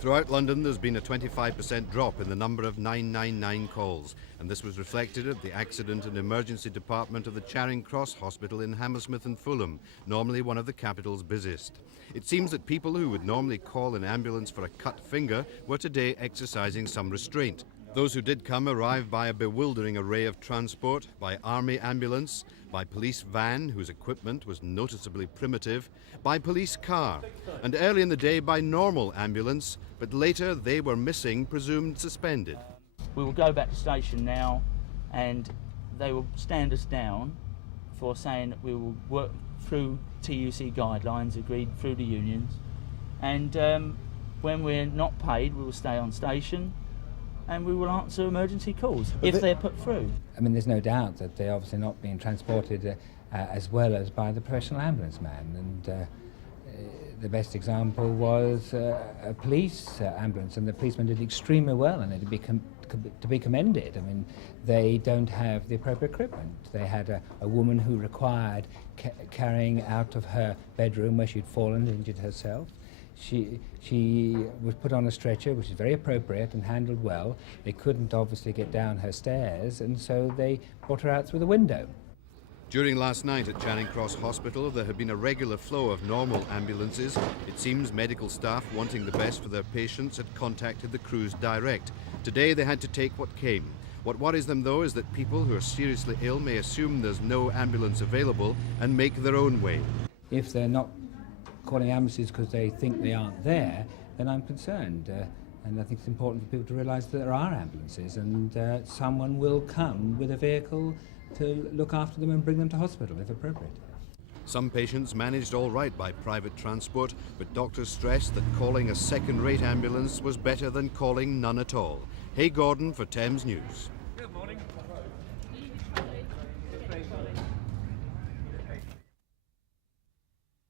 Throughout London, there's been a 25% drop in the number of 999 calls, and this was reflected at the Accident and Emergency Department of the Charing Cross Hospital in Hammersmith and Fulham, normally one of the capital's busiest. It seems that people who would normally call an ambulance for a cut finger were today exercising some restraint. Those who did come arrived by a bewildering array of transport, by army ambulance, by police van, whose equipment was noticeably primitive, by police car, and early in the day by normal ambulance, but later they were missing, presumed suspended. We will go back to station now and they will stand us down for saying that we will work through TUC guidelines agreed through the unions, and when we're not paid we will stay on station and we will answer emergency calls if they're put through. I mean, there's no doubt that they're obviously not being transported as well as by the professional ambulance man, and the best example was a police ambulance, and the policeman did extremely well, and it'd be to be commended. I mean, they don't have the appropriate equipment. They had a woman who required carrying out of her bedroom where she'd fallen and injured herself. She was put on a stretcher, which is very appropriate and handled well. They couldn't obviously get down her stairs, and so they brought her out through the window. During last night at Charing Cross Hospital, there had been a regular flow of normal ambulances. It seems medical staff, wanting the best for their patients, had contacted the crews direct. Today they had to take what came. What worries them, though, is that people who are seriously ill may assume there's no ambulance available and make their own way. If they're not calling ambulances because they think they aren't there, then I'm concerned. And I think it's important for people to realise that there are ambulances, and someone will come with a vehicle to look after them and bring them to hospital if appropriate. Some patients managed all right by private transport, but doctors stressed that calling a second-rate ambulance was better than calling none at all. Hay Gordon for Thames News.